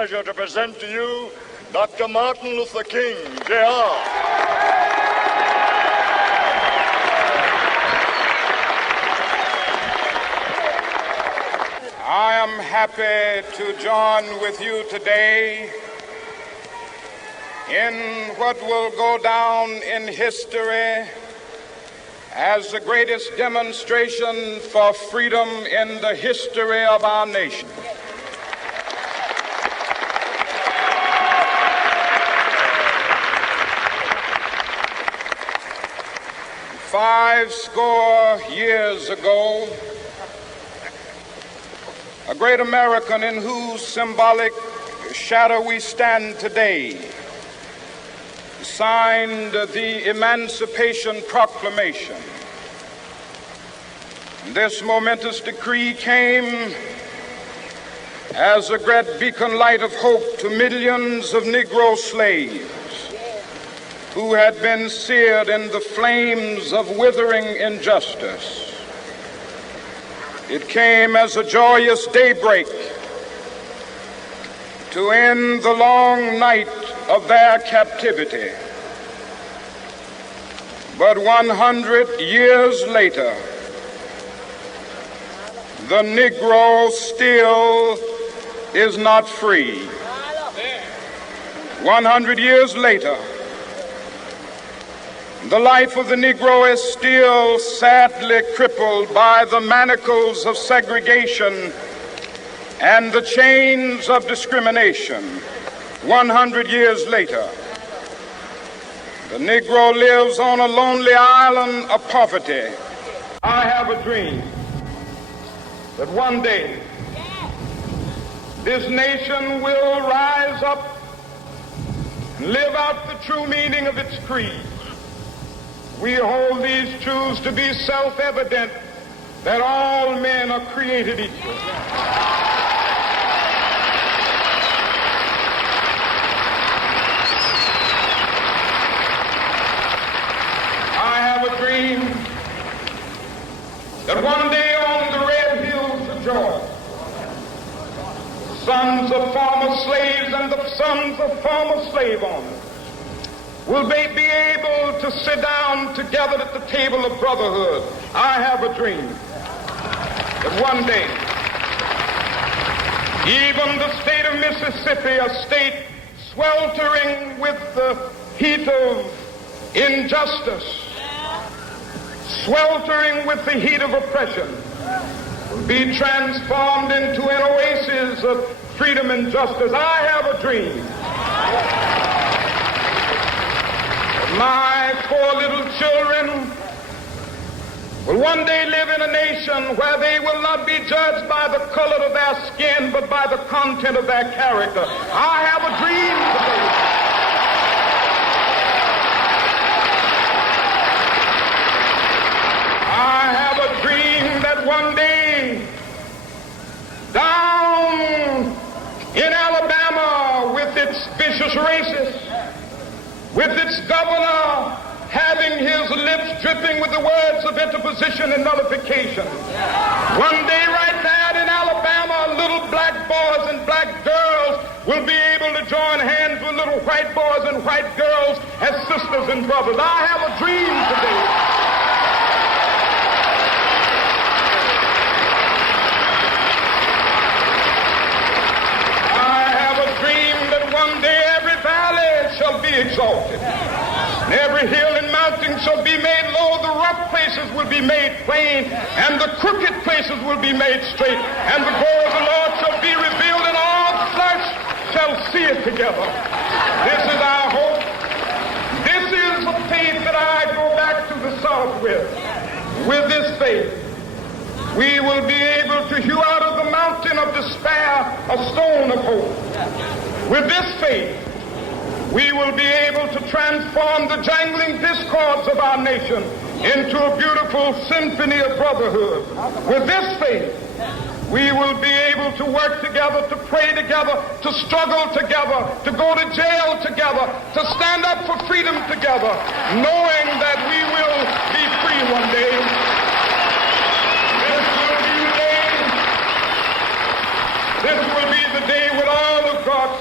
pleasure to present to you Dr. Martin Luther King, Jr. I am happy to join with you today in what will go down in history as the greatest demonstration for freedom in the history of our nation. Five score years ago, a great American in whose symbolic shadow we stand today signed the Emancipation Proclamation. This momentous decree came as a great beacon light of hope to millions of Negro slaves who had been seared in the flames of withering injustice. It came as a joyous daybreak to end the long night of their captivity. But 100 years later, the Negro still is not free. 100 years later, the life of the Negro is still sadly crippled by the manacles of segregation and the chains of discrimination. 100 years later, the Negro lives on a lonely island of poverty. I have a dream that one day this nation will rise up and live out the true meaning of its creed. We hold these truths to be self-evident, that all men are created equal. I have a dream that one day on the red hills of Georgia, sons of former slaves and the sons of former slave owners will they be able to sit down together at the table of brotherhood. I have a dream that one day, even the state of Mississippi, a state sweltering with the heat of injustice, sweltering with the heat of oppression, will be transformed into an oasis of freedom and justice. I have a dream. My poor little children will one day live in a nation where they will not be judged by the color of their skin, but by the content of their character. I have a dream today. I have a dream that one day, down in Alabama, with its vicious racists, with its governor having his lips dripping with the words of interposition and nullification. One day right there in Alabama, little black boys and black girls will be able to join hands with little white boys and white girls as sisters and brothers. I have a dream today. I have a dream that one day every valley shall be exalted, and every hill and mountain shall be made low. The rough places will be made plain, and the crooked places will be made straight, and the glory of the Lord shall be revealed, and all flesh shall see it together. This is our hope. This is the faith that I go back to the South with. With this faith, we will be able to hew out of the mountain of despair a stone of hope. With this faith, we will be able to transform the jangling discords of our nation into a beautiful symphony of brotherhood. With this faith, we will be able to work together, to pray together, to struggle together, to go to jail together, to stand up for freedom together, knowing that we will be free one day. This will be the day when all of God's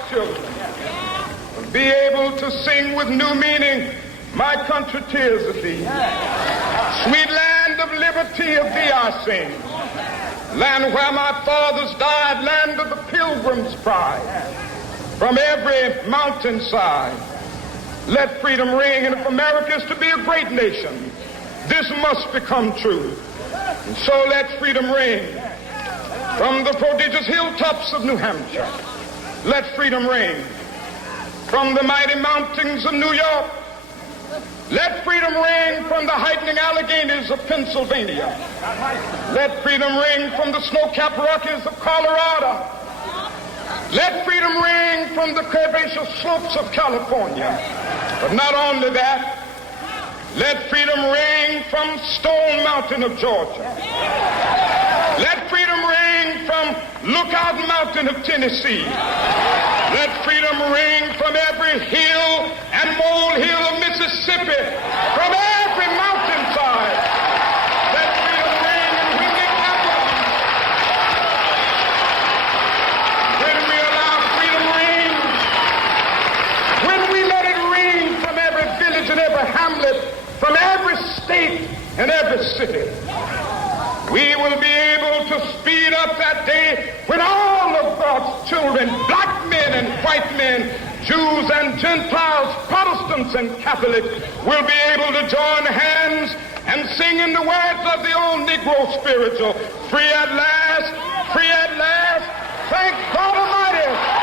to sing with new meaning, my country, tears of thee. Sweet land of liberty, of thee I sing. Land where my fathers died, land of the pilgrim's pride. From every mountainside, let freedom ring. And if America is to be a great nation, this must become true. And so let freedom ring. From the prodigious hilltops of New Hampshire, let freedom ring. From the mighty mountains of New York, let freedom ring. From the heightening Alleghenies of Pennsylvania, let freedom ring. From the snow-capped Rockies of Colorado, let freedom ring. From the curvaceous slopes of California. But not only that, let freedom ring from Stone Mountain of Georgia. Let freedom ring from Lookout Mountain of Tennessee. Let freedom ring from every hill and molehill of Mississippi, from every mountainside. Let freedom ring, and when it happens, when we allow freedom ring, when we let it ring from every village and every hamlet, from every state and every city, we will be able to speed up that day when all of God's children, black men and white men, Jews and Gentiles, Protestants and Catholics, will be able to join hands and sing in the words of the old Negro spiritual, free at last, thank God Almighty.